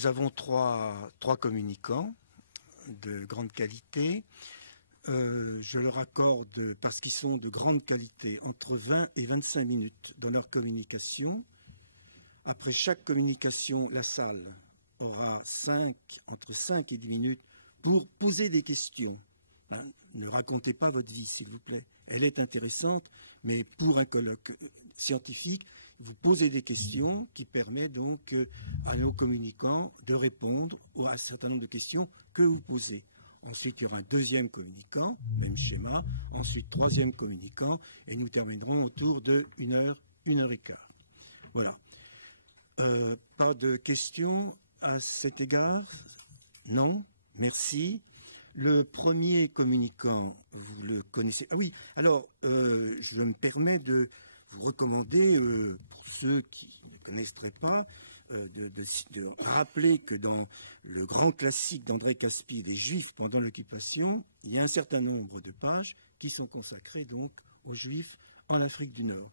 nous avons trois communicants de grande qualité. Je leur accorde, parce qu'ils sont de grande qualité, entre 20 et 25 minutes dans leur communication. Après chaque communication, la salle aura entre 5 et 10 minutes pour poser des questions. Ne racontez pas votre vie, s'il vous plaît. Elle est intéressante, mais pour un colloque scientifique, vous posez des questions qui permettent donc à nos communicants de répondre à un certain nombre de questions que vous posez. Ensuite, il y aura un deuxième communicant, même schéma. Ensuite, troisième communicant, et nous terminerons autour de 1 heure, 1 heure et quart. Voilà. Pas de questions à cet égard? Non? Merci. Le premier communicant, vous le connaissez. Ah oui, alors, je me permets de vous recommander, pour ceux qui ne connaîtraient pas, de rappeler que dans le grand classique d'André Caspi, Les Juifs pendant l'occupation, il y a un certain nombre de pages qui sont consacrées donc aux Juifs en Afrique du Nord.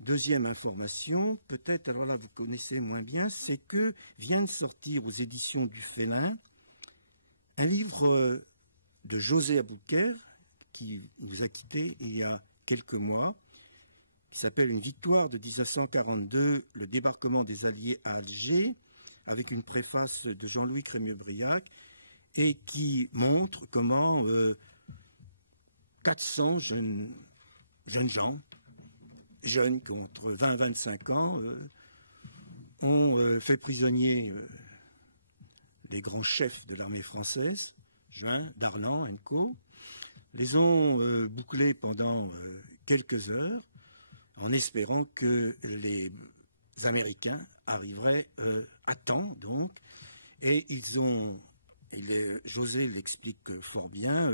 Deuxième information, peut-être, alors là vous connaissez moins bien, c'est que vient de sortir aux éditions du Félin un livre de José Aboulker, qui nous a quittés il y a quelques mois, qui s'appelle Une victoire de 1942, le débarquement des Alliés à Alger, avec une préface de Jean-Louis Crémieux-Briac, et qui montre comment 400 jeunes gens, jeunes qui ont entre 20 et 25 ans, ont fait prisonnier les grands chefs de l'armée française, Juin, Darlan, Co., les ont bouclés pendant quelques heures, en espérant que les Américains arriveraient à temps, donc, et José l'explique fort bien,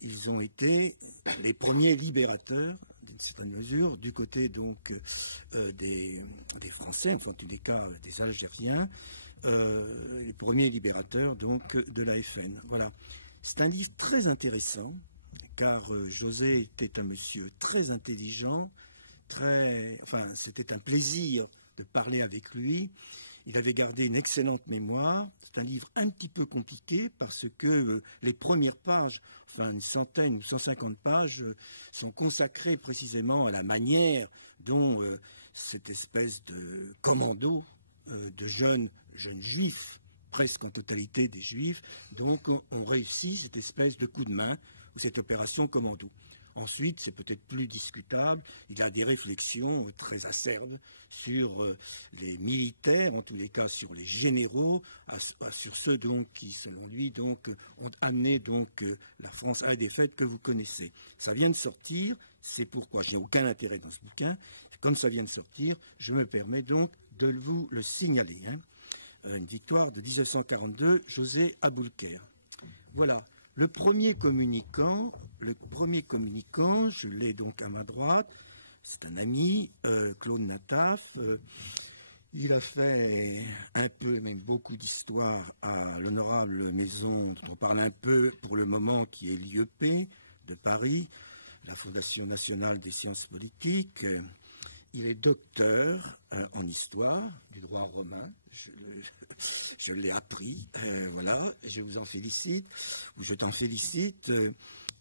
ils ont été les premiers libérateurs, d'une certaine mesure, du côté donc des Français, enfin en tous les cas des Algériens, les premiers libérateurs donc de la FN. Voilà. C'est un livre très intéressant, car José était un monsieur très intelligent, c'était un plaisir de parler avec lui. Il avait gardé une excellente mémoire. C'est un livre un petit peu compliqué parce que les premières pages, enfin une centaine ou 150 pages, sont consacrées précisément à la manière dont cette espèce de commando de jeunes juifs, presque en totalité des juifs, donc ont réussi cette espèce de coup de main ou cette opération commando. Ensuite, c'est peut-être plus discutable, il a des réflexions très acerbes sur les militaires, en tous les cas sur les généraux, sur ceux donc qui, selon lui, donc, ont amené donc la France à la défaite que vous connaissez. Ça vient de sortir, c'est pourquoi je n'ai aucun intérêt dans ce bouquin. Comme ça vient de sortir, je me permets donc de vous le signaler. Une victoire de 1942, José Aboulker. Voilà. Le premier communicant, je l'ai donc à ma droite, c'est un ami, Claude Nataf. Il a fait un peu, même beaucoup d'histoire à l'honorable maison dont on parle un peu pour le moment, qui est l'IEP de Paris, la Fondation nationale des sciences politiques. Il est docteur en histoire du droit romain. Je l'ai appris. Voilà, je vous en félicite, ou je t'en félicite.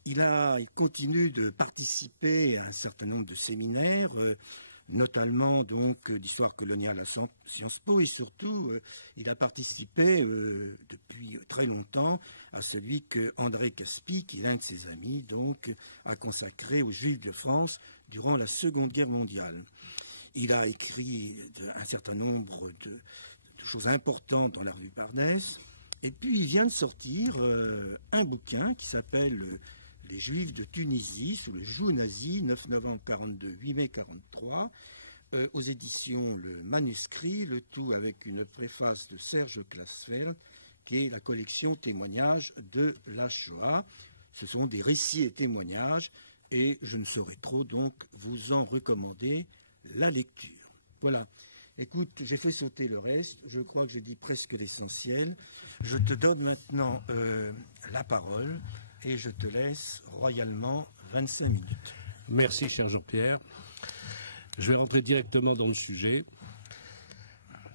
Il continue de participer à un certain nombre de séminaires, notamment donc d'histoire coloniale à Sciences Po, et surtout, il a participé depuis très longtemps à celui que André Caspi, qui est l'un de ses amis, donc, a consacré aux Juifs de France durant la Seconde Guerre mondiale. Il a écrit un certain nombre de choses importantes dans la revue Pardès. Et puis, il vient de sortir un bouquin qui s'appelle Les Juifs de Tunisie, sous le joug nazi, 9 novembre 42, 8 mai 43, aux éditions Le Manuscrit, le tout avec une préface de Serge Klasfeld, qui est la collection témoignages de la Shoah. Ce sont des récits et témoignages, et je ne saurais trop donc vous en recommander la lecture. Voilà. Écoute, j'ai fait sauter le reste. Je crois que j'ai dit presque l'essentiel. Je te donne maintenant la parole et je te laisse royalement 25 minutes. Merci, cher Jean-Pierre. Je vais rentrer directement dans le sujet.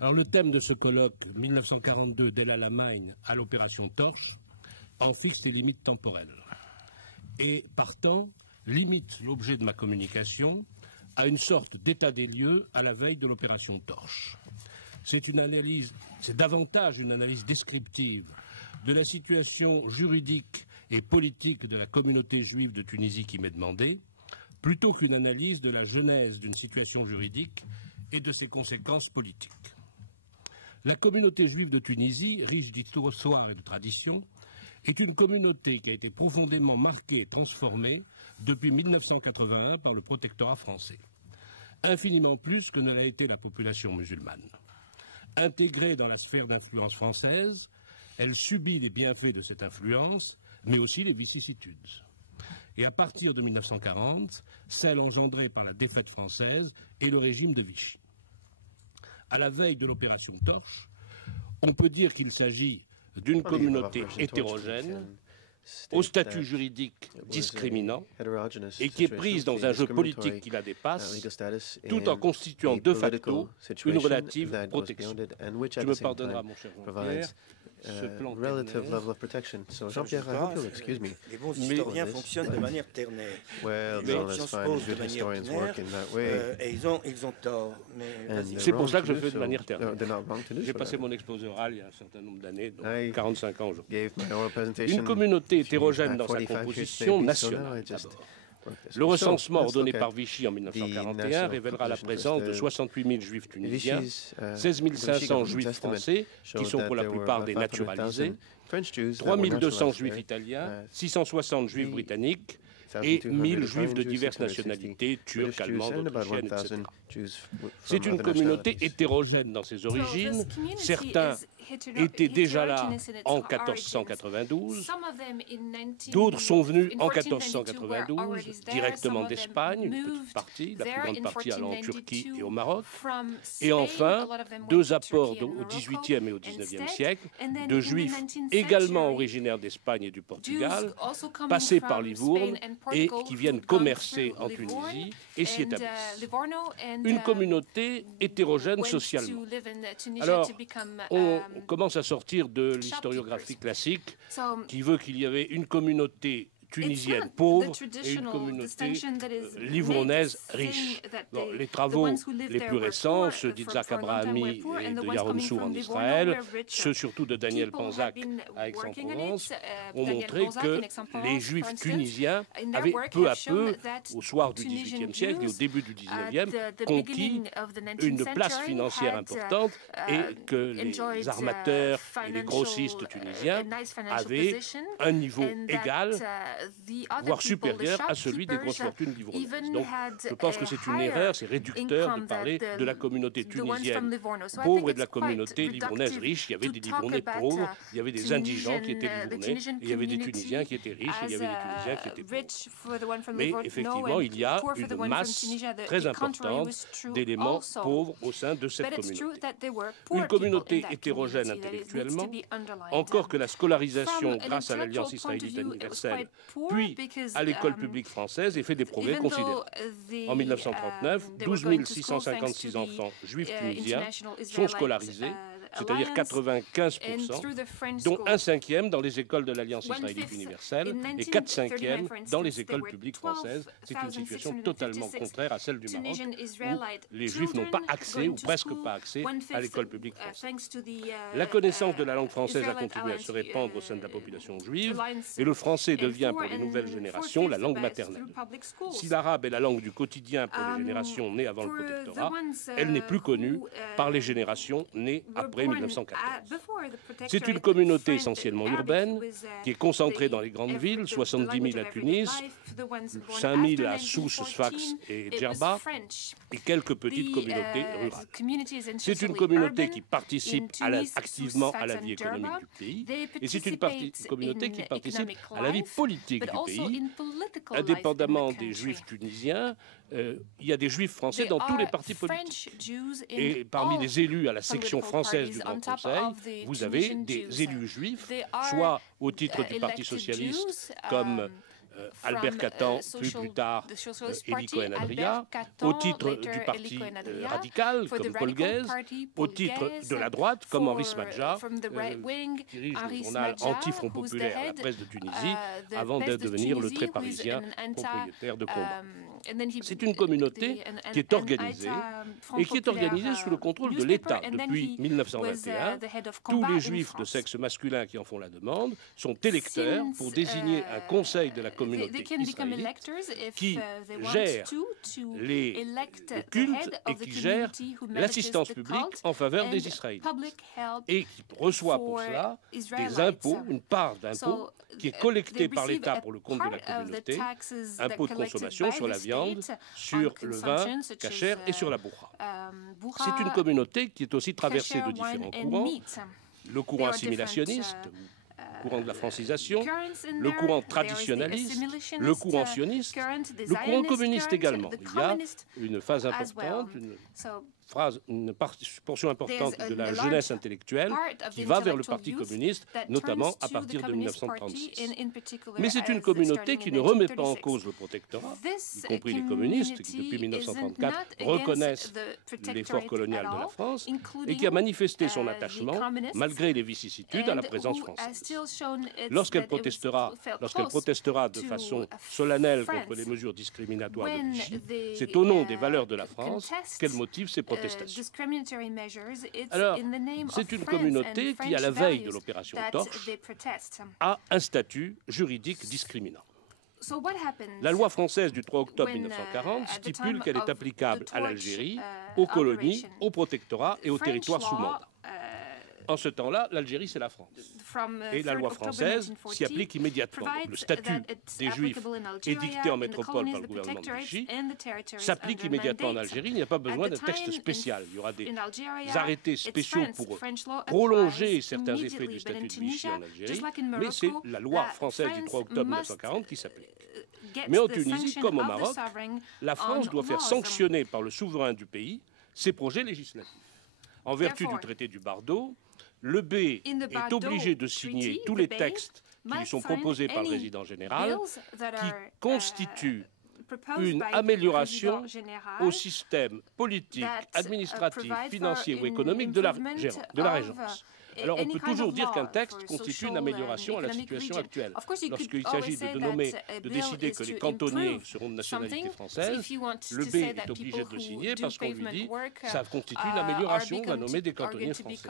Alors le thème de ce colloque, 1942 d'El Alamein à l'opération Torche, en fixe les limites temporelles. Et partant, limite l'objet de ma communication à une sorte d'état des lieux à la veille de l'opération Torche. C'est davantage une analyse descriptive de la situation juridique et politique de la communauté juive de Tunisie qui m'est demandée, plutôt qu'une analyse de la genèse d'une situation juridique et de ses conséquences politiques. La communauté juive de Tunisie, riche d'histoire et de tradition, est une communauté qui a été profondément marquée et transformée depuis 1981 par le protectorat français, infiniment plus que ne l'a été la population musulmane. Intégrée dans la sphère d'influence française, elle subit les bienfaits de cette influence, mais aussi les vicissitudes. Et à partir de 1940, celle engendrée par la défaite française et le régime de Vichy. À la veille de l'opération Torche, on peut dire qu'il s'agit d'une communauté hétérogène, au statut juridique discriminant et qui est prise dans un jeu politique qui la dépasse, tout en constituant de facto une relative protection. Tu me pardonneras, mon cher Jean-Pierre, ce plan les bons historiens fonctionnent de manière ternaire. Les gens se posent de manière ternaire et ils ont tort. C'est pour ça que je fais de manière ternaire. J'ai passé mon exposé oral il y a un certain nombre d'années, donc 45 ans aujourd'hui. Une communauté hétérogène dans sa composition nationale, d'abord. Le recensement ordonné par Vichy en 1941 révélera la présence de 68 000 juifs tunisiens, 16 500 juifs français, qui sont pour la plupart des naturalisés, 3 200 juifs italiens, 660 juifs britanniques et 1000 juifs de diverses nationalités, turques, allemandes, autrichiennes, etc. C'est une communauté hétérogène dans ses origines. Certains étaient déjà là en 1492, d'autres sont venus en 1492 directement d'Espagne, une petite partie, la plus grande partie allant en Turquie et au Maroc, et enfin deux apports au XVIIIe et au XIXe siècle de juifs également originaires d'Espagne et du Portugal, passés par Livourne et qui viennent commercer en Tunisie et s'y établissent. Une communauté hétérogène socialement. Alors, on commence à sortir de l'historiographie classique qui veut qu'il y avait une communauté tunisienne pauvre et une communauté livournaise riche. Bon, les travaux les plus récents, ceux d'Itzhak Abrahami et de Yaron Sour en Israël, ceux surtout de Daniel Panzac à Aix-en-Provence, ont montré que les Juifs tunisiens avaient peu à peu, au soir du XVIIIe siècle et au début du XIXe, conquis une place financière importante et que les armateurs et les grossistes tunisiens avaient un niveau égal, voire supérieur à celui des grosses fortunes livournaises. Donc, je pense que c'est une erreur, c'est réducteur de parler de la communauté tunisienne pauvre et de la communauté livournaise riche. Il y avait des Livournais pauvres, il y avait des indigents qui étaient livournais, et il y avait des Tunisiens qui étaient riches, et il y avait des Tunisiens qui étaient pauvres. Mais effectivement, il y a une masse très importante d'éléments pauvres au sein de cette communauté. Une communauté hétérogène intellectuellement, encore que la scolarisation grâce à l'Alliance israélite universelle puis à l'école publique française et fait des progrès considérables. En 1939, 12 656 enfants juifs tunisiens sont scolarisés, c'est-à-dire 95%, dont un cinquième dans les écoles de l'Alliance israélite universelle et 4/5 dans les écoles publiques françaises. C'est une situation totalement contraire à celle du Maroc, où les Juifs n'ont pas accès, ou presque pas accès, à l'école publique française. La connaissance de la langue française a continué à se répandre au sein de la population juive, et le français devient pour les nouvelles générations la langue maternelle. Si l'arabe est la langue du quotidien pour les générations nées avant le protectorat, elle n'est plus connue par les générations nées après 1914. C'est une communauté essentiellement urbaine qui est concentrée dans les grandes villes, 70 000 à Tunis, 5 000 à Sousse, Sfax et Djerba, et quelques petites communautés rurales. C'est une communauté qui participe activement à la vie économique du pays, et c'est une communauté qui participe à la vie politique du pays, indépendamment des Juifs tunisiens. Il y a des Juifs français dans tous les partis politiques. Et parmi les élus à la section française du Grand Conseil, vous avez des élus juifs, soit au titre du Parti socialiste, comme Albert Catan, puis plus tard Élie Cohen-Adria, au titre du parti radical, comme Paul Guez, au titre de la droite, comme Henri Smadja, dirige le journal Anti-Front Populaire, la presse de Tunisie, avant de devenir le très parisien propriétaire de Combat. C'est une communauté qui est organisée, et qui est organisée sous le contrôle de l'État. Depuis 1921, tous les juifs de sexe masculin qui en font la demande sont électeurs pour désigner un conseil de la communauté israélite qui gère le culte et qui gère l'assistance publique en faveur des Israélites et qui reçoit pour cela des impôts, une part d'impôts qui est collectée par l'État pour le compte de la communauté, impôts de consommation sur la viande, sur le vin, kasher et sur la bourra. C'est une communauté qui est aussi traversée de différents courants, le courant assimilationniste, le courant de la francisation, le courant traditionnaliste, le courant sioniste, le courant communiste également. Il y a une phase importante, une portion importante de la jeunesse intellectuelle qui va vers le Parti communiste, notamment à partir de 1936. Mais c'est une communauté qui ne remet pas en cause le protectorat, y compris les communistes qui, depuis 1934, reconnaissent l'effort colonial de la France et qui a manifesté son attachement, malgré les vicissitudes, à la présence française. Lorsqu'elle protestera de façon solennelle contre les mesures discriminatoires de Vichy, c'est au nom des valeurs de la France qu'elle motive ses protestations. Alors, c'est une communauté qui, à la veille de l'opération Torche, a un statut juridique discriminant. La loi française du 3 octobre 1940 stipule qu'elle est applicable à l'Algérie, aux colonies, au protectorat et aux territoires sous mandat. En ce temps-là, l'Algérie, c'est la France. Et la loi française s'y applique immédiatement. Donc, le statut des Juifs édicté en métropole par le gouvernement de Vichy s'applique immédiatement en Algérie. Il n'y a pas besoin d'un texte spécial. Il y aura des arrêtés spéciaux pour prolonger certains effets du statut de Vichy en Algérie, mais c'est la loi française du 3 octobre 1940 qui s'applique. Mais en Tunisie, comme au Maroc, la France doit faire sanctionner par le souverain du pays ses projets législatifs. En vertu du traité du Bardo, le B est obligé de signer tous les textes qui lui sont proposés par le résident général qui constituent une amélioration au système politique, administratif, financier ou économique de la régence. Alors, on peut toujours dire qu'un texte constitue une amélioration à la situation actuelle. Lorsqu'il s'agit de décider que les cantonniers seront de nationalité française, le B est obligé de le signer parce qu'on lui dit que ça constitue une amélioration, on va nommer des cantonniers français.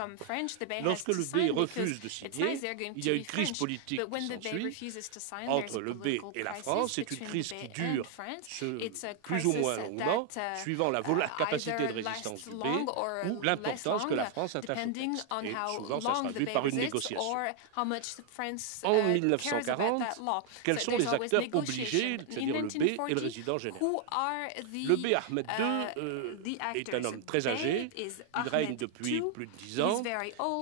Lorsque le B refuse de signer, il y a une crise politique qui s'ensuit entre le B et la France. C'est une crise qui dure plus ou moins longuement, suivant la capacité de résistance du B ou l'importance que la France attache au texte. Et souvent, ça se traduit par une négociation. En 1940, quels sont les acteurs obligés, c'est-à-dire le B et le résident général? Le B, Ahmed II, est un homme très âgé. Il règne depuis plus de 10 ans.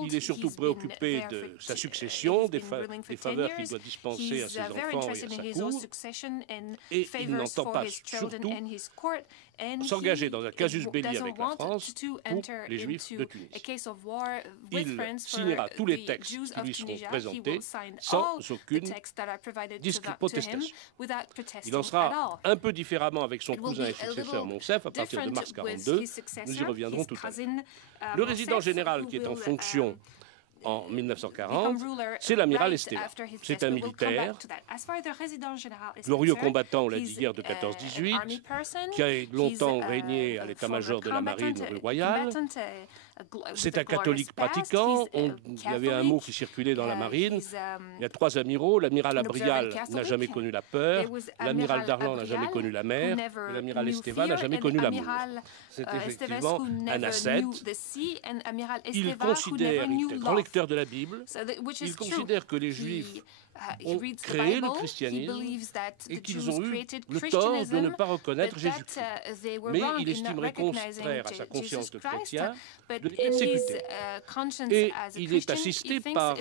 Il est surtout préoccupé de sa succession, des faveurs qu'il doit dispenser à ses enfants et à sa cour. Et il n'entend pas, surtout, s'engager dans un casus belli avec la France pour les Juifs de Tunis. Il signera tous les textes qui lui seront présentés sans aucune protestation. Il en sera un peu différemment avec son cousin et successeur Monsef à partir de mars 1942. Nous y reviendrons tout à l'heure. Le résident général qui est en fonction en 1940, c'est l'amiral Esteva. C'est un militaire, glorieux combattant, on l'a dit hier, de 14-18, qui a longtemps régné à l'état-major de la marine royale. C'est un catholique pratiquant. Il y avait un mot qui circulait dans la marine. Il y a 3 amiraux. L'amiral Abrial n'a jamais connu la peur. L'amiral Darlan n'a jamais connu la mer. Et l'amiral Esteva n'a jamais connu l'amour. C'est effectivement un ascète. Il considère, il est un grand lecteur de la Bible, il considère que les Juifs ont créé le christianisme et qu'ils ont eu le tort de ne pas reconnaître Jésus-Christ. Mais il estimerait contraire à sa conscience de chrétien de les persécuter. Et il est assisté par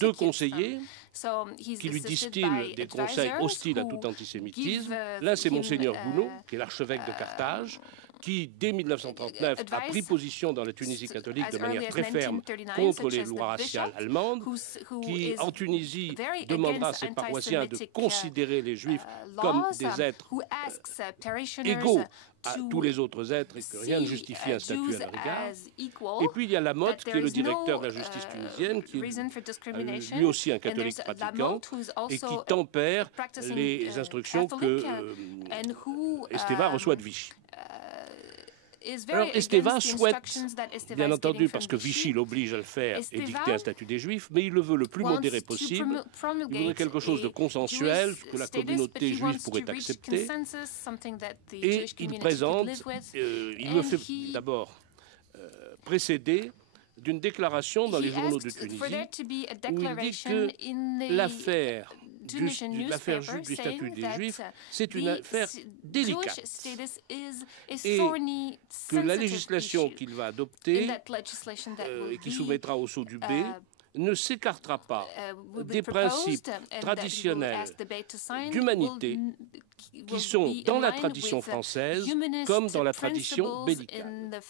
2 conseillers qui lui distillent des conseils hostiles à tout antisémitisme. L'un, c'est Monseigneur Gounod, qui est l'archevêque de Carthage, qui, dès 1939, a pris position dans la Tunisie catholique de manière très ferme contre les lois raciales allemandes, qui, en Tunisie, demandera à ses paroissiens de considérer les Juifs comme des êtres égaux à tous les autres êtres et que rien ne justifie un statut à leur égard. Et puis il y a Lamotte, qui est le directeur de la justice tunisienne, qui est lui aussi un catholique pratiquant et qui tempère les instructions que Esteva reçoit de Vichy. Alors Esteva souhaite, bien entendu, parce que Vichy l'oblige à le faire, édicter un statut des Juifs, mais il le veut le plus modéré possible. Il voudrait quelque chose de consensuel, que la communauté juive pourrait accepter. Et il présente, il le fait d'abord précéder d'une déclaration dans les journaux de Tunisie, où il dit que l'affaire du statut des Juifs, c'est une affaire délicate et que la législation qu'il va adopter et qui soumettra au sceau du B ne s'écartera pas des principes traditionnels d'humanité qui sont dans la tradition française comme dans la tradition bellicale.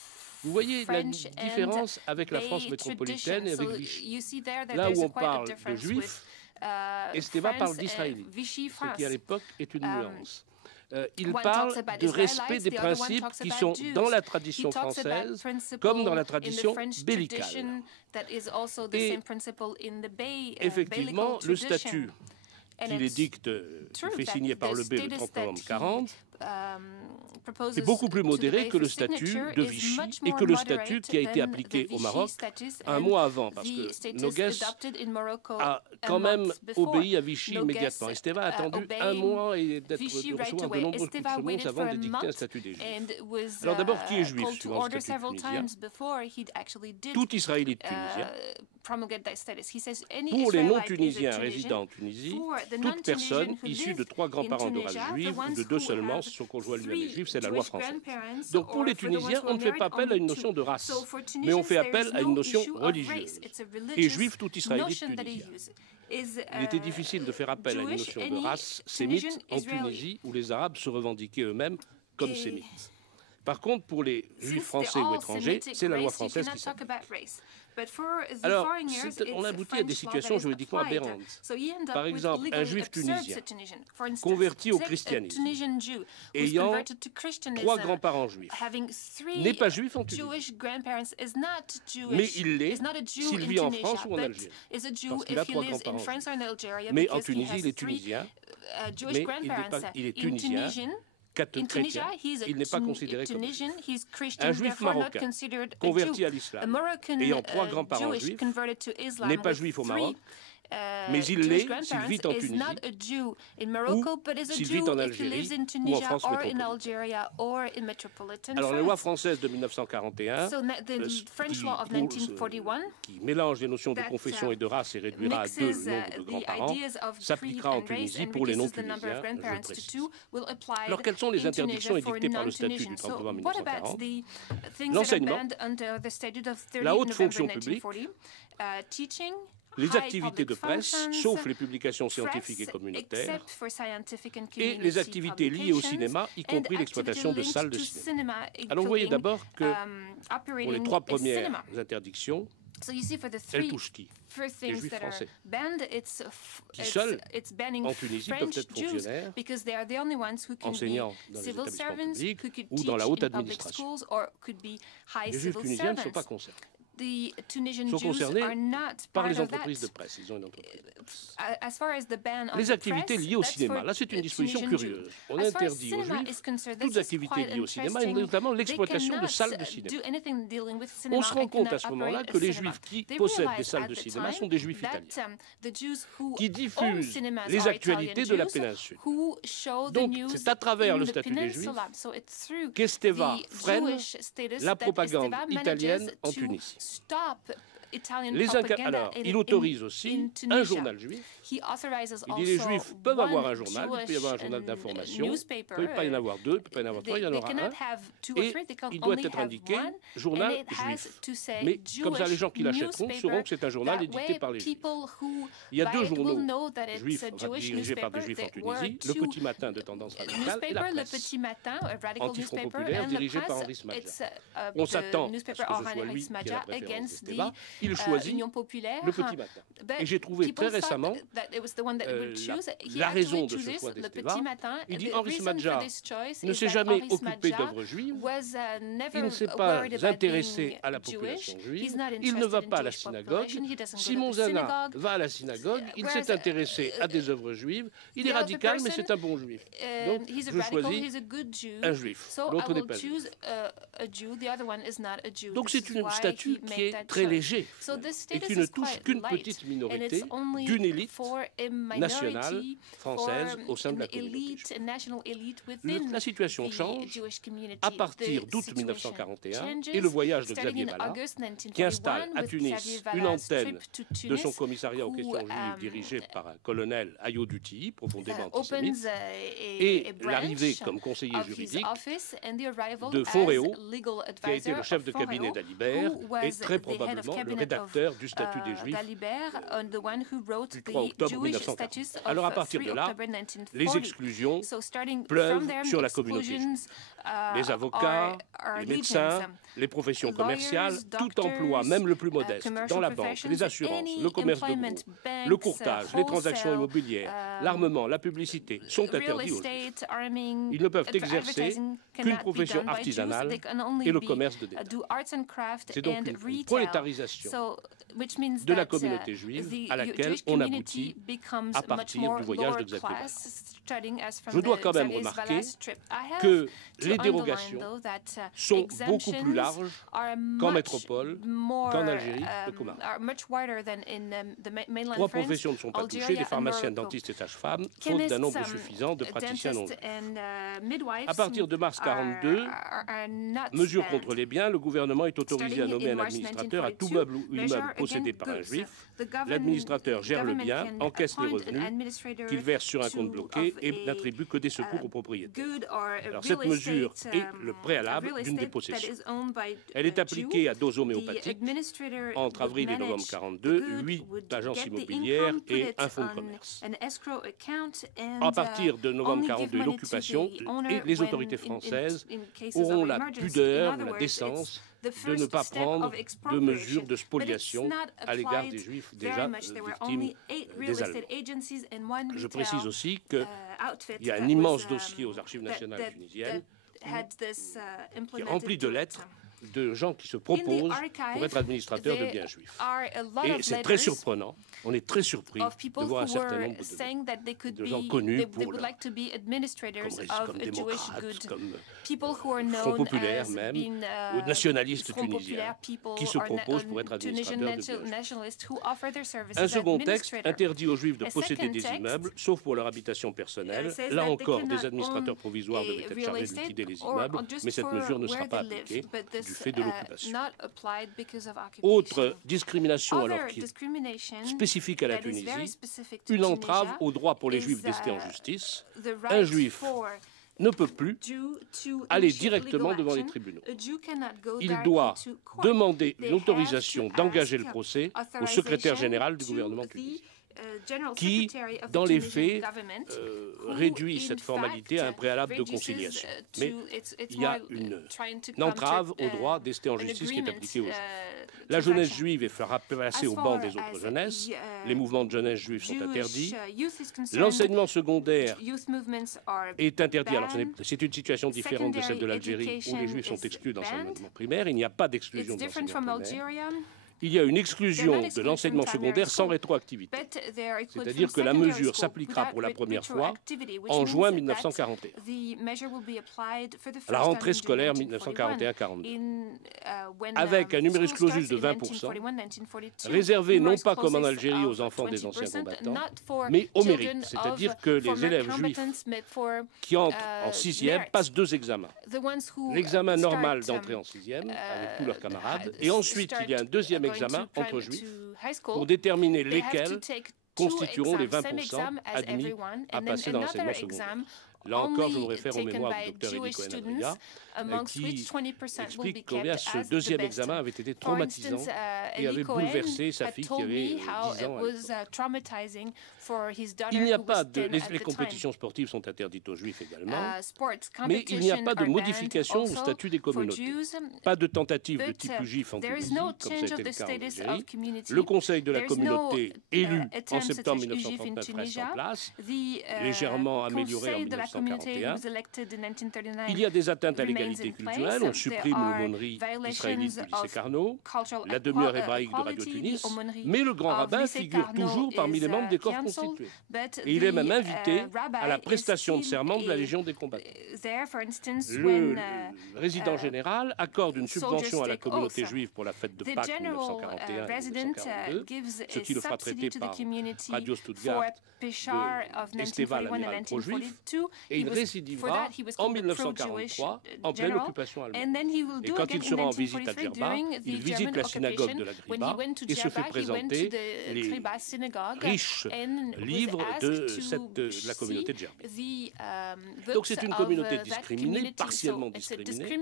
Vous voyez la différence avec la France métropolitaine et avec Vichy. Là où on parle de Juifs, Esteva parle d'Israélites, ce qui à l'époque est une nuance. Il parle de respect des principes qui sont dans la tradition française comme dans la tradition bellicale. Et effectivement, le statut qu'il édicte, il fait signer par le B le 30 novembre 1940, est beaucoup plus modéré que le statut de Vichy et que le statut qui a été appliqué au Maroc un mois avant, parce que Noguès a quand même obéi à Vichy immédiatement. Esteva a attendu un mois et de recevoir de nombreuses coups de semonce avant d'édicter un statut des Juifs. Alors d'abord, qui est juif suivant le statut tunisien? Tout Israélite tunisien. Pour les non-tunisiens résidant en Tunisie, toute personne issue de 3 grands-parents de race juive ou de 2 seulement, si son conjoint lui-même est juif, c'est la loi française. Donc pour les Tunisiens, on ne fait pas appel à une notion de race, mais on fait appel à une notion religieuse. Et juif, tout israélite tunisien. Il était difficile de faire appel à une notion de race sémite en Tunisie, où les Arabes se revendiquait eux-mêmes comme sémites. Par contre, pour les juifs français ou étrangers, c'est la loi française qui s'applique. Alors, on aboutit à des situations juridiquement aberrantes. Par exemple, un juif tunisien converti au christianisme, ayant 3 grands-parents juifs, n'est pas juif en Tunisie, mais il l'est s'il vit en France ou en Algérie, parce qu'il a 3 grands-parents juifs. Mais en Tunisie, il est tunisien, mais il est tunisien, chrétien, il n'est pas considéré comme juif. Un juif marocain converti à l'islam, ayant 3 grands-parents juifs, n'est pas juif au Maroc, mais il l'est s'il vit en Tunisie, ou s'il vit en Algérie, ou en France métropolitaine. Alors la loi française de 1941, qui mélange les notions de confession et de race et réduira à 2 le nombre de grands-parents, s'appliquera en Tunisie pour les non-tunisiens, je le précise. Alors quelles sont les interdictions édictées par le statut du 30 novembre 1940? L'enseignement, la haute fonction publique, les activités de presse, sauf les publications scientifiques et communautaires, et les activités liées au cinéma, y compris l'exploitation de salles de cinéma. Alors vous voyez d'abord que pour les 3 premières interdictions, elles touchent qui? Les juifs français, qui seuls, en Tunisie, peuvent être fonctionnaires, enseignants dans les établissements publics ou dans la haute administration. Les juifs tunisiens ne sont pas concernés. Sont concernés par les entreprises de presse. Ils ont une entreprise de presse. Les activités liées au cinéma, là c'est une disposition curieuse. On interdit aux Juifs toutes activités liées au cinéma, et notamment l'exploitation de salles de cinéma. On se rend compte à ce moment-là que les Juifs qui possèdent des salles de cinéma sont des Juifs italiens, qui diffusent les actualités de la péninsule. Donc c'est à travers le statut des Juifs qu'Esteva freine la propagande italienne en Tunisie. Alors, il autorise aussi un journal juif. Il dit les Juifs peuvent avoir un journal, il peut y avoir un journal d'information, il ne peut pas y en avoir deux, il ne peut pas y en avoir trois, il y en aura un. Et il doit être indiqué journal juif. Mais comme ça, les gens qui l'achèteront sauront que c'est un journal édité par les Juifs. Il y a deux journaux juifs dirigés par des Juifs en Tunisie, Le Petit Matin de tendance radicale et La Presse, anti-Front populaire, dirigé par Henri Smadja. On s'attend à ce que ce soit lui qui ait la préférence des débats. Il choisit Le Petit Matin. Et j'ai trouvé très récemment la raison de ce choix d'Esteva. Il dit Henri Smadja ne s'est jamais occupé d'œuvres juives, il ne s'est pas intéressé à la population juive, il ne va pas à la synagogue. Simon Zana va à la synagogue, il s'est intéressé à des œuvres juives, il est radical, mais c'est un bon juif. Donc, je choisis un juif. L'autre n'est pas juif. Donc, c'est un statut qui est très léger et qui ne touche qu'une petite minorité d'une élite nationale française au sein de la communauté juive. La situation change à partir d'août 1941 et le voyage de Xavier Vallat, qui installe à Tunis une antenne de son commissariat aux questions juives dirigé par un colonel Ayo Duti, profondément antisémite, et l'arrivée comme conseiller juridique de Fonréau, qui a été le chef de cabinet d'Alibert et très probablement le rédacteur du statut des Juifs du 3 octobre 1940. Alors à partir de là, les exclusions pleuvent sur la communauté juive. Les avocats, les médecins, les professions commerciales, tout emploi, même le plus modeste, dans la banque, les assurances, le commerce de gros, le courtage, les transactions immobilières, l'armement, la publicité, sont interdits aux Juifs. Ils ne peuvent exercer qu'une profession artisanale et le commerce de détail. C'est donc une prolétarisation de la communauté juive à laquelle on aboutit à partir du voyage de Xavier Vallat. Je dois quand même remarquer que les dérogations sont beaucoup plus larges qu'en métropole, qu'en Algérie et qu'au Maroc. Trois professions ne sont pas touchées, les pharmaciens, dentistes et sages-femmes, faute d'un nombre suffisant de praticiens non juifs. À partir de mars 1942, mesure contre les biens, le gouvernement est autorisé à nommer un administrateur à tout meuble ou immeuble possédé par un juif. L'administrateur gère le bien, encaisse les revenus qu'il verse sur un compte bloqué et n'attribue que des secours aux propriétaires. Alors cette mesure est le préalable d'une dépossession. Elle est appliquée à dose homéopathique entre avril et novembre 1942, 8 agences immobilières et un fonds de commerce. À partir de novembre 1942, l'occupation et les autorités françaises auront la pudeur, la décence de ne pas prendre de mesures de spoliation à l'égard des Juifs déjà victimes des Allemands. Je précise aussi qu'il y a un immense dossier aux archives nationales tunisiennes qui est rempli de lettres de gens qui se proposent pour être administrateurs de biens juifs. Et c'est très surprenant, on est très surpris de voir un certain nombre de gens connus pour comme démocrates, comme Front populaire même, ou nationalistes tunisiens, qui se proposent pour être administrateurs de biens juifs. Un second texte interdit aux Juifs de posséder des immeubles, sauf pour leur habitation personnelle. Là encore, des administrateurs provisoires devaient être chargés de liquider les immeubles, mais cette mesure ne sera pas appliquée du fait de l'occupation. Autre discrimination, alors qui est spécifique à la Tunisie, une entrave au droit pour les Juifs d'ester en justice. Un Juif ne peut plus aller directement devant les tribunaux. Il doit demander l'autorisation d'engager le procès au secrétaire général du gouvernement tunisien, qui, dans les faits, réduit cette formalité à un préalable de conciliation. Mais il y a une entrave au droit d'ester en justice qui est appliquée aux Juifs. La jeunesse juive est placée au banc des autres jeunesses. Les mouvements de jeunesse juifs sont interdits. L'enseignement secondaire est interdit. Alors, c'est une situation différente de celle de l'Algérie, où les Juifs sont exclus d'enseignement primaire. Il n'y a pas d'exclusion de l'enseignement primaire. Il y a une exclusion de l'enseignement secondaire sans rétroactivité. C'est-à-dire que la mesure s'appliquera pour la première fois en juin 1941, à la rentrée scolaire 1941-42, avec un numerus clausus de 20%, réservé non pas comme en Algérie aux enfants des anciens combattants, mais au mérite. C'est-à-dire que les élèves juifs qui entrent en 6e passent 2 examens. L'examen normal d'entrée en 6e, avec tous leurs camarades, et ensuite il y a un deuxième examens entre juifs pour déterminer lesquels constitueront les 20% admis à passer dans l'enseignement secondaire. Là encore, je me réfère au mémoire du Dr Elie Cohen-Adria, qui explique combien ce deuxième examen avait été traumatisant et avait bouleversé sa fille qui avait 10 ans. Il n'y a pas de... Les compétitions sportives sont interdites aux Juifs également, mais il n'y a pas de modification au statut des communautés. Pas de tentative de type juif en Tunisie, comme ça a été le cas en Algérie. Le Conseil de la communauté, élu en septembre 1939, reste en place, légèrement amélioré en 1941. Il y a des atteintes à l'égalité culturelle. On supprime l'aumônerie israélite du lycée Carnot, la demi-heure hébraïque de Radio Tunis, mais le grand rabbin figure toujours parmi les membres des corps constitués. Et il est même invité à la prestation de serment de la Légion des combattants. Le résident général accorde une subvention à la communauté juive pour la fête de Pâques 1941 et 1942, ce qui le fera traiter par Radio Stuttgart de Esteval, amiral pro-juif, et il récidivera en 1943 en pleine occupation allemande. Et quand il sera en visite à Djerba, il visite la synagogue de la Griba et se fait présenter les riches livres de la communauté de Djerba. Donc c'est une communauté discriminée, partiellement discriminée,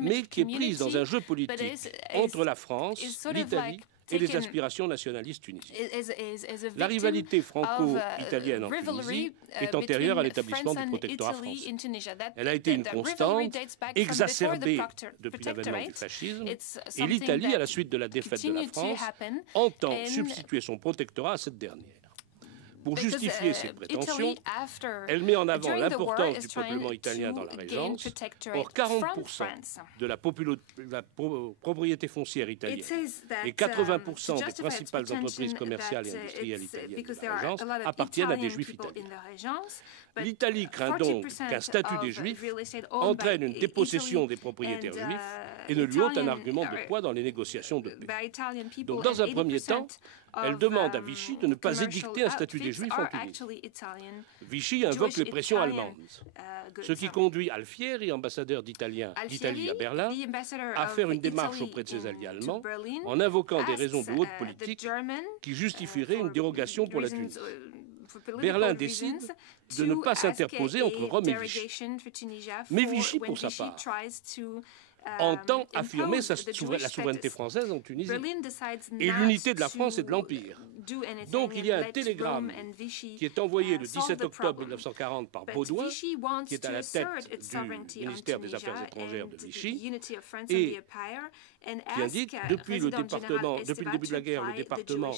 mais qui est prise dans un jeu politique entre la France, l'Italie et les aspirations nationalistes tunisiennes. La rivalité franco-italienne en Tunisie est antérieure à l'établissement du protectorat français. Elle a été une constante, exacerbée depuis l'avènement du fascisme, et l'Italie, à la suite de la défaite de la France, entend substituer son protectorat à cette dernière. Pour justifier ses prétentions, elle met en avant l'importance du peuplement italien dans la Régence. Or, 40% de la propriété foncière italienne et 80% des principales entreprises commerciales et industrielles italiennes de la Régence appartiennent à des Juifs italiens. L'Italie craint donc qu'un statut des Juifs entraîne une dépossession des propriétaires juifs et ne lui ôte un argument de poids dans les négociations de paix. Donc, dans un premier temps, elle demande à Vichy de ne pas édicter un statut des Juifs en Tunisie. Vichy invoque les pressions allemandes, ce qui conduit Alfieri, ambassadeur d'Italie à Berlin, à faire une démarche auprès de ses alliés allemands en invoquant des raisons de haute politique qui justifieraient une dérogation pour la Tunisie. Berlin décide de ne pas s'interposer entre Rome et Vichy. Mais Vichy, pour sa part, entend affirmer la souveraineté française en Tunisie et l'unité de la France et de l'Empire. Donc il y a un télégramme qui est envoyé le 17 octobre 1940 par Baudouin, qui est à la tête du ministère des Affaires étrangères de Vichy, et qui indique depuis le début de la guerre, le département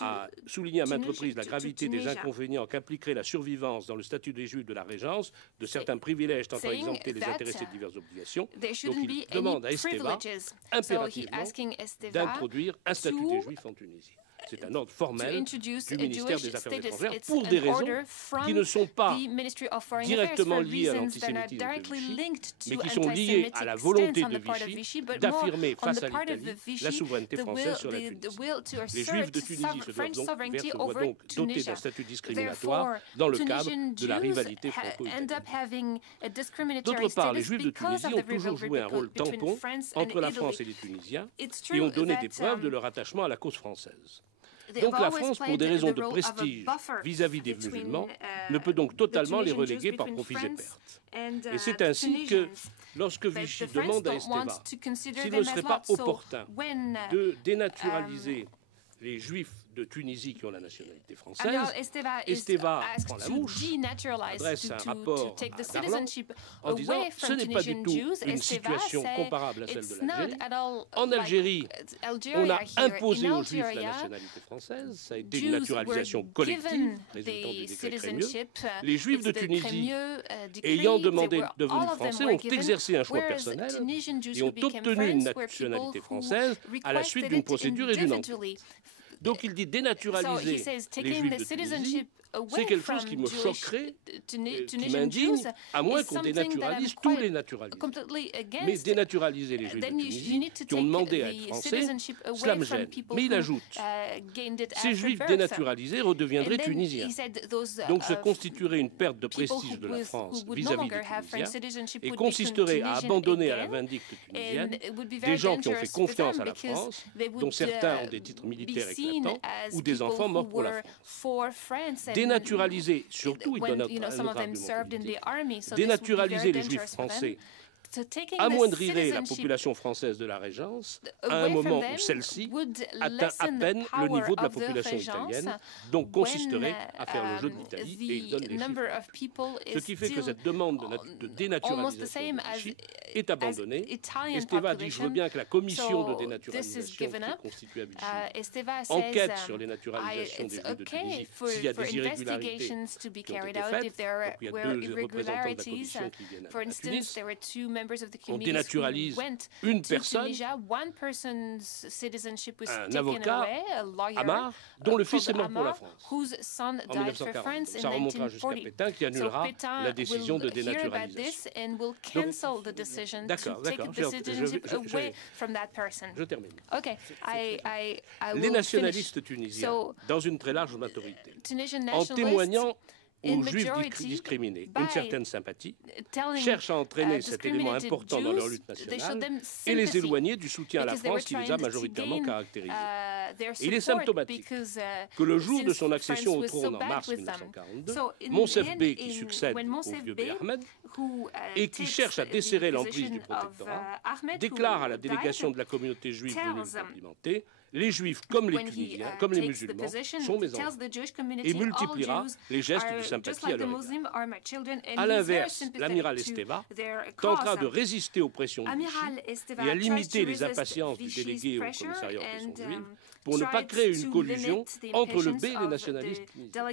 a souligné à maintes reprises la gravité des inconvénients qu'impliquerait la survivance dans le statut des Juifs de la Régence de certains privilèges tentant à exempter les intéressés de diverses obligations. Donc il demande à Esteva impérativement d'introduire un statut des Juifs en Tunisie. C'est un ordre formel du ministère des Affaires étrangères pour des raisons qui ne sont pas directement liées à l'antisémitisme de Vichy, mais qui sont liées à la volonté de Vichy d'affirmer face à l'Italie la souveraineté française sur la Tunisie. Les Juifs de Tunisie se voient donc dotés d'un statut discriminatoire dans le cadre de la rivalité franco-italienne. D'autre part, les Juifs de Tunisie ont toujours joué un rôle tampon entre la France et les Tunisiens et ont donné des preuves de leur attachement à la cause française. Donc la France, pour des raisons de prestige vis-à-vis des musulmans, ne peut donc totalement les reléguer par profits et pertes. Et c'est ainsi que, lorsque Vichy demande à Esteva s'il ne serait pas opportun de dénaturaliser les Juifs de Tunisie qui ont la nationalité française, Esteva prend la mouche, adresse un rapport à Darlan en disant « ce n'est pas du tout une situation comparable à celle de l'Algérie. En Algérie, on a imposé aux Juifs la nationalité française, ça a été une naturalisation collective, résultant du décret Crémieux. Les Juifs de Tunisie, ayant demandé de devenir français, ont exercé un choix personnel et ont obtenu une nationalité française à la suite d'une procédure et d'une enquête. » Donc il dit dénaturaliser les Juifs de Tunisie, c'est quelque chose qui me choquerait, qui m'indigne, à moins qu'on dénaturalise tous les naturalisés. Mais dénaturaliser les Juifs de Tunisie, qui ont demandé à être français, cela me gêne. Mais il ajoute, ces Juifs dénaturalisés redeviendraient tunisiens. Donc se constituerait une perte de prestige de la France vis-à-vis des Tunisiens et consisterait à abandonner à la vindicte tunisienne des gens qui ont fait confiance à la France, dont certains ont des titres militaires éclatants ou des enfants morts pour la France. Dénaturaliser, surtout il donne un autre argument politique, dénaturaliser les Juifs français amoindrirait la population française de la Régence à un moment où celle-ci atteint à peine le niveau de la population italienne, donc consisterait à faire le jeu de l'Italie, et il donne les chiffres. Ce qui fait que cette demande de dénaturalisation de Vichy est abandonnée. Esteva dit, je veux bien que la commission de dénaturalisation qui est constituée à Vichy enquête sur les naturalisations des Juifs de Tunisie s'il y a des irrégularités qui ont été faites. Donc il y a deux représentants de la commission qui viennent à Tunis. On dénaturalise une personne, un avocat, Amar, dont le fils est mort pour la France en 1940. Ça remontera jusqu'à Pétain qui annulera la décision de dénaturalisation. D'accord, je termine. Les nationalistes tunisiens, dans une très large majorité, en témoignant aux Juifs discriminés une certaine sympathie, cherchent à entraîner cet élément important dans leur lutte nationale et les éloigner du soutien à la France qui les a majoritairement caractérisés. Et il est symptomatique que le jour de son accession au trône en mars 1942, Moncef Bey, qui succède au vieux Bey Ahmed, et qui cherche à desserrer l'emprise du protectorat, déclare à la délégation de la communauté juive venue le complimenter: les Juifs, comme les Tunisiens, comme les musulmans, sont mes enfants, et multipliera les gestes de sympathie à leur égard. À l'inverse, l'amiral Esteva tentera de résister aux pressions de Vichy et à limiter les impatiences du délégué au commissariat aux questions juives pour ne pas créer une collusion entre le Bey et les nationalistes tunisiens.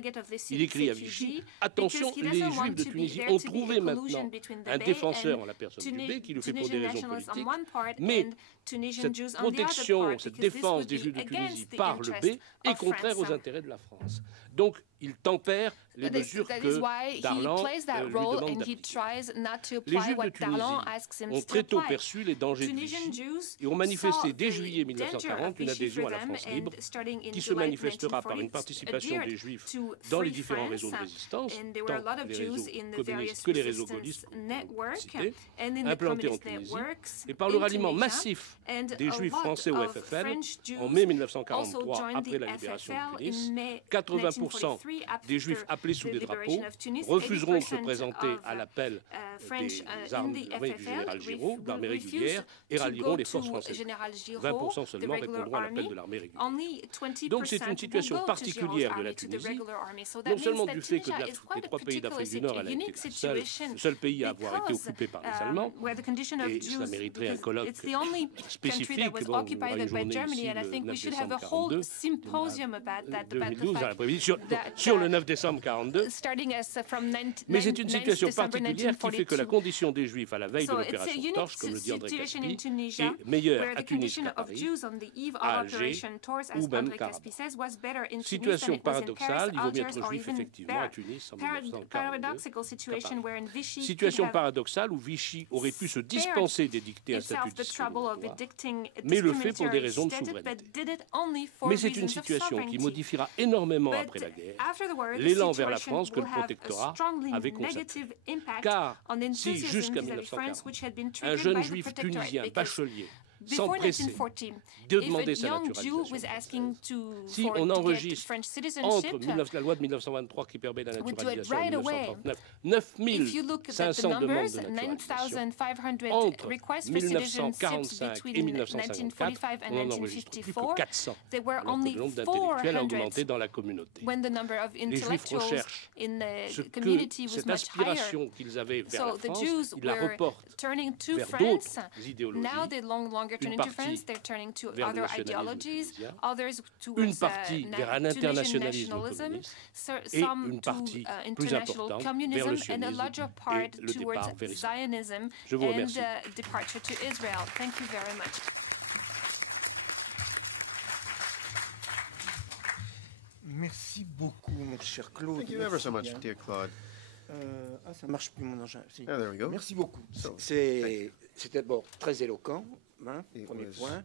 Il écrit à Vichy: attention, les Juifs de Tunisie ont trouvé maintenant un défenseur en la personne du Bey qui le fait pour des raisons politiques, mais cette protection, cette défense des Juifs de Tunisie par le Bey est contraire aux intérêts de la France. Donc, il tempère les mesures que Darlan lui demande d'appliquer. Les Juifs de Tunisie ont très tôt perçu les dangers de Vichy et ont manifesté dès juillet 1940 une adhésion à la France libre qui se manifestera par une participation des Juifs dans les différents réseaux de résistance, tant les réseaux communistes que les réseaux gaullistes cités, implantés en Tunisie, et par le ralliement massif des Juifs français au FFL en mai 1943 après la libération de Tunis. 80% des Juifs appelés sous des drapeaux refuseront de se présenter à l'appel des armes du général Giraud, de l'armée régulière, et rallieront les forces françaises. 20% seulement répondront à l'appel de l'armée régulière. Donc c'est une situation particulière de la Tunisie, non seulement du fait que des trois pays d'Afrique du Nord, elle a été le seul pays à avoir été occupé par les Allemands, et cela mériterait un colloque spécifique. Bon, il y aura une journée ici le 9 décembre 42, 2012 à l'après-midi, sur le 9 décembre 42. Mais c'est une situation particulière qui fait que la condition des Juifs à la veille de l'opération Torche, comme le dit André Caspi, est meilleure à Tunis qu'à Paris, à Alger ou même qu'à Rabat. Situation paradoxale, il vaut mieux être juif effectivement à Tunis en 1942. Situation paradoxale où Vichy aurait pu se dispenser d'édicter un statut de discriminatoire, mais le fait pour des raisons de souveraineté. Mais c'est une situation qui modifiera énormément après la guerre l'élan vers la France que le protectorat avait constaté. Car si jusqu'à 1940, un jeune juif tunisien bachelier s'empressait de demander sa naturalisation, si on enregistre entre la loi de 1923 qui permet la naturalisation en 1939, 9500 demandes de naturalisation, entre 1945 et 1954, on en enregistre plus que 400, alors que le nombre d'intellectuels a augmenté dans la communauté. Les Juifs recherchent cette aspiration qu'ils avaient vers la France, ils la reportent vers d'autres idéologies, une partie vers le nationalisme tunisien, une partie vers un internationalisme communiste et une partie plus importante vers le sionisme et le départ vers Israël. Je vous remercie. Merci beaucoup, mon cher Claude. Thank you ever so much, dear Claude. Ça marche plus mon engin. Si. Oh, there we go. Merci beaucoup. C'était d'abord très éloquent, hein, premier point.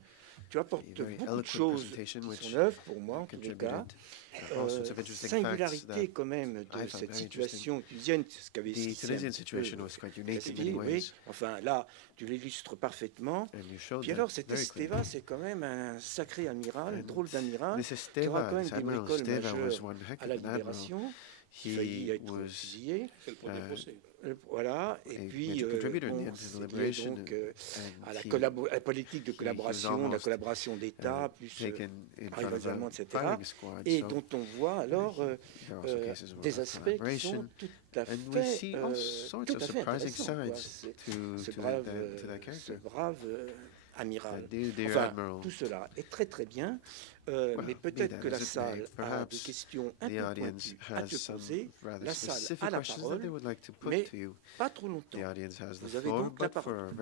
Tu apportes beaucoup de choses qui sont neuves pour moi, en tous les cas. Singularité quand même de cette situation tunisienne, ce qu'avait oui. Enfin là, tu l'illustres parfaitement. Puis alors, cet Esteva, c'est quand même un sacré amiral, drôle d'amiral, qui aura quand même des bricoles majeures à la Libération. Qui faillit être fusillé. C'est le premier procès. Voilà, et puis donc à la politique de collaboration, la collaboration d'État, plus rivalisement, etc. Et dont on voit alors des aspects qui sont tout à fait intéressants. Ce brave amiral. Enfin, tout cela est très très bien, mais peut-être que la salle a des questions un peu pointues à te poser. La salle a la parole, mais pas trop longtemps. Vous avez donc la parole.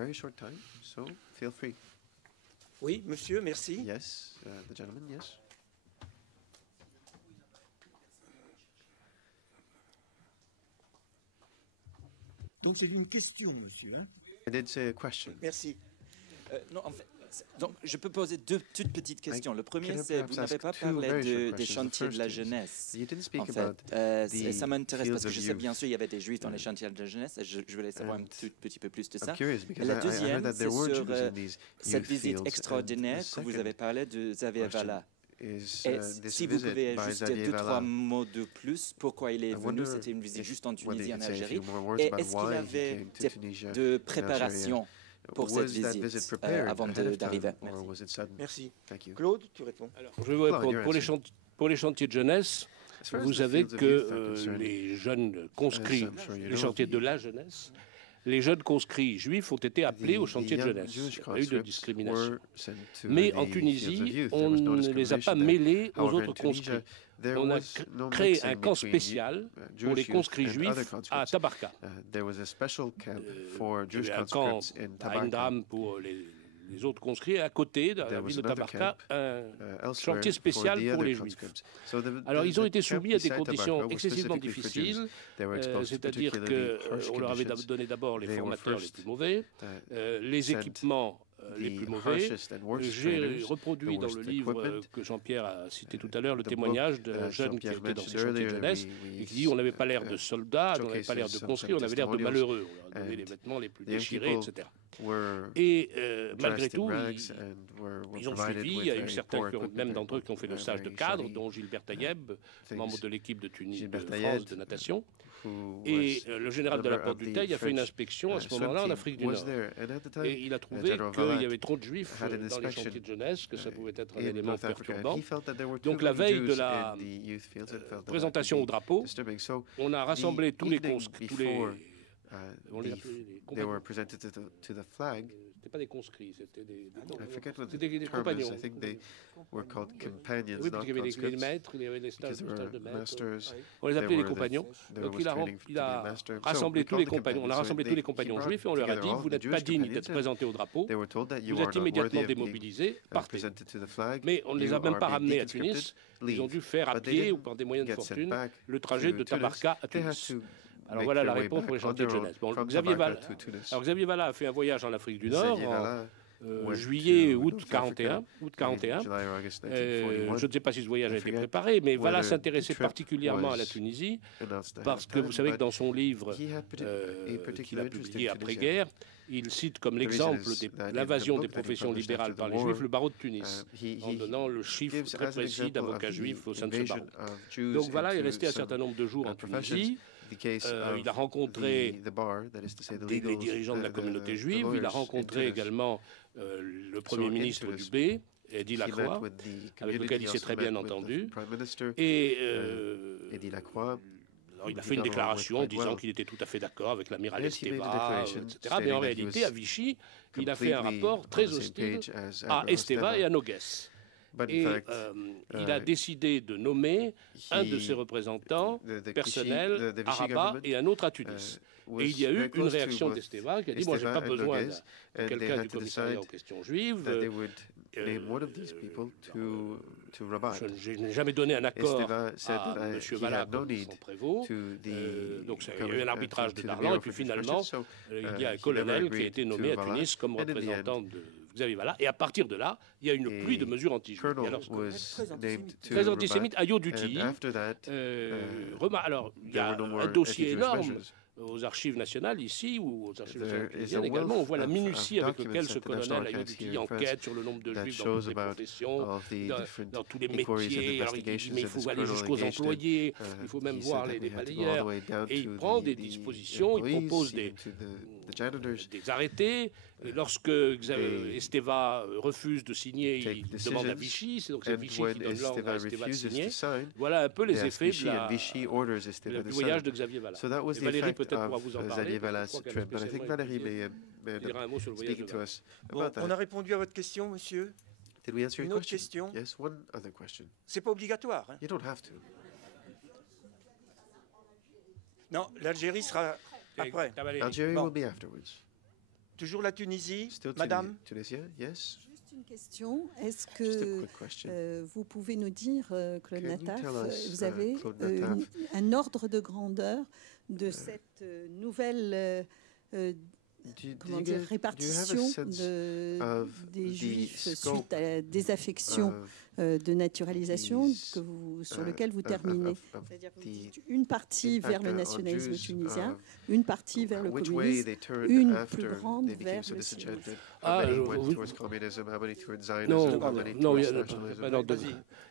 Oui, monsieur, merci. Yes, the gentleman, yes. Donc c'est une question, monsieur. Hein? I did say a question. Merci. Non, en fait, donc, je peux poser deux toutes petites questions. Le premier, c'est vous n'avez pas parlé des chantiers de la jeunesse. En fait, ça m'intéresse parce que je sais bien sûr il y avait des Juifs dans les chantiers de la jeunesse. Et je voulais savoir un tout petit peu plus de ça. Et la deuxième, c'est sur cette visite extraordinaire que vous avez parlé de Xavier Vallat. Et si vous pouvez juste dire 2-3 mots de plus, pourquoi il est venu, c'était une visite juste en Tunisie, en Algérie, et est-ce qu'il avait de préparation pour cette visite avant d'arriver? Merci. Claude, tu réponds. Alors, je vais vous répondre. Pour les chantiers de jeunesse, vous savez que les jeunes conscrits, les chantiers de la jeunesse, les jeunes conscrits juifs ont été appelés au chantier de jeunesse. Il n'y a pas eu de discrimination. Mais en Tunisie, on ne les a pas mêlés aux autres conscrits. On a créé un camp spécial pour les conscrits juifs à Tabarka. Il y avait un camp à Indram pour les autres conscrits, à côté de la ville de Tabarka, un chantier spécial pour les Juifs. Alors, ils ont été soumis à des conditions excessivement difficiles, c'est-à-dire qu'on leur avait donné d'abord les formateurs les plus mauvais, les équipements les plus mauvais. J'ai reproduit dans le livre que Jean-Pierre a cité tout à l'heure le témoignage d'un jeune qui était dans ces chantiers de jeunesse et qui dit on n'avait pas l'air de soldats, on n'avait pas l'air de conscrits, on avait l'air de malheureux. On leur a donné les vêtements les plus déchirés, etc. Et malgré tout, ils ont suivi. Il y a eu certains, même d'entre eux, qui ont fait le stage de cadre, dont Gilbert Tayeb, membre de l'équipe de Tunisie, de France de natation. Et le général de la Porte du Teil a fait une inspection à ce moment-là en Afrique du Nord. Et il a trouvé qu'il y avait trop de juifs dans les chantiers de jeunesse, que ça pouvait être un élément perturbant. Donc la veille de la présentation au drapeau, on a rassemblé tous les conscrits, on les appelait les compagnons. C'était pas des conscrits, c'était des compagnons. Oui, parce qu'il y avait les maîtres, il y avait les stages de maîtres. On les appelait les compagnons. Donc il a rassemblé tous les compagnons. On a rassemblé tous les compagnons juifs et on leur a dit vous n'êtes pas dignes d'être présentés au drapeau. Vous êtes immédiatement démobilisés. Partez. Mais on ne les a même pas ramenés à Tunis. Ils ont dû faire à pied ou par des moyens de fortune le trajet de Tabarka à Tunis. Alors voilà la réponse pour les chantiers de jeunesse. Bon, Xavier Vallat a fait un voyage en Afrique du Nord en juillet, août 41. Je ne sais pas si ce voyage a été préparé, mais Vallat s'intéressait particulièrement à la Tunisie parce que vous savez que dans son livre qu'il a publié après-guerre, il cite comme l'exemple de l'invasion des professions libérales par les Juifs le barreau de Tunis, en donnant le chiffre très précis d'avocats juifs au sein de ce barreau. Donc Vallat est resté un certain nombre de jours en Tunisie. Il a rencontré des dirigeants de la communauté juive, il a rencontré également le Premier ministre du B, Eddie Lacroix, avec lequel il s'est très bien entendu. Et alors, il a fait une déclaration disant qu'il était tout à fait d'accord avec l'amiral Esteva, etc. Mais en réalité, à Vichy, il a fait un rapport très hostile à Esteva et à Nogues. Et il a décidé de nommer un de ses représentants personnels à Rabat et un autre à Tunis. Et il y a eu une réaction d'Esteva qui a dit « Moi, je n'ai pas besoin de quelqu'un du commissariat aux questions juives. Je n'ai jamais donné un accord à M. Valla comme son prévôt. Donc il y a eu un arbitrage de Darlan et puis finalement il y a un colonel qui a été nommé à Tunis comme représentant de Xavier Valla. Et à partir de là, il y a une pluie de mesures anti-juives. Très antisémite à Yodouti. Alors, il y a un dossier énorme aux archives nationales ici ou aux archives nationales tunisiennes également. On voit la minutie avec laquelle ce colonel Ayodouti enquête sur le nombre de juifs dans toutes les professions, dans tous les métiers. Alors, mais il faut aller jusqu'aux employés, il faut même voir les balayeurs. Et il prend des dispositions, il propose des arrêtés. Et lorsque Esteva refuse de signer, il demande à Vichy. C'est donc Vichy qui donne l'ordre à Esteva de signer. Voilà un peu les effets du voyage de Xavier Valla. Et Valérie peut-être pourra vous en parler. Dira un mot sur le voyage de Valla. Bon, on a répondu à votre question, monsieur. Une autre question. C'est pas obligatoire. Hein. Non, l'Algérie sera après. Bon. Toujours la Tunisie, madame. Juste une question. Est-ce que vous pouvez nous dire, Claude Nataf, vous avez un ordre de grandeur de cette nouvelle répartition des Juifs suite à la désaffection de naturalisation sur lequel vous terminez? C'est-à-dire que vous dites une partie vers le nationalisme tunisien, une partie vers le communisme, une plus grande vers le sionisme. Non, il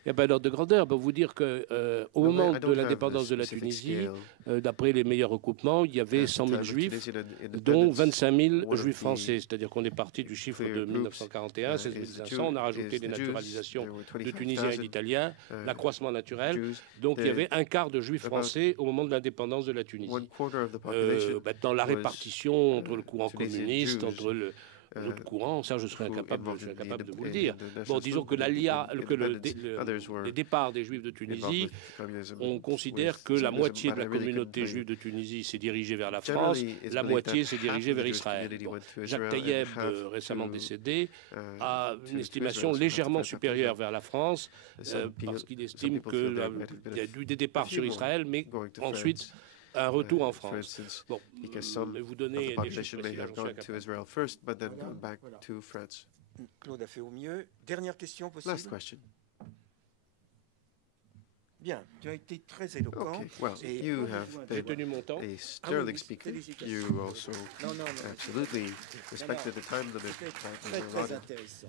n'y a pas d'ordre de grandeur. Pour vous dire qu'au moment de l'indépendance de la Tunisie, d'après les meilleurs recoupements, il y avait 100 000 juifs, dont 25 000 juifs français. C'est-à-dire qu'on est parti du chiffre de 1941, 16 500, on a rajouté des naturalisations de Tunisiens et d'Italiens, l'accroissement naturel. Donc il y avait un quart de juifs français au moment de l'indépendance de la Tunisie. Dans la répartition entre le courant communiste, entre l'autre courant, ça je serais incapable de vous le dire. Bon, disons que les départs des Juifs de Tunisie, on considère que la moitié de la communauté juive de Tunisie s'est dirigée vers la France, la moitié s'est dirigée vers Israël. Bon. Jacques Taïeb, récemment décédé, a une estimation légèrement supérieure vers la France, parce qu'il estime qu'il y a eu des départs sur Israël, mais ensuite un retour en France. Bon, vous donnez des chiffres précis, Claude a fait au mieux. Dernière question possible. Bien, tu as été très éloquent. J'ai tenu mon temps. You also absolutely respected the time limit. Très intéressant.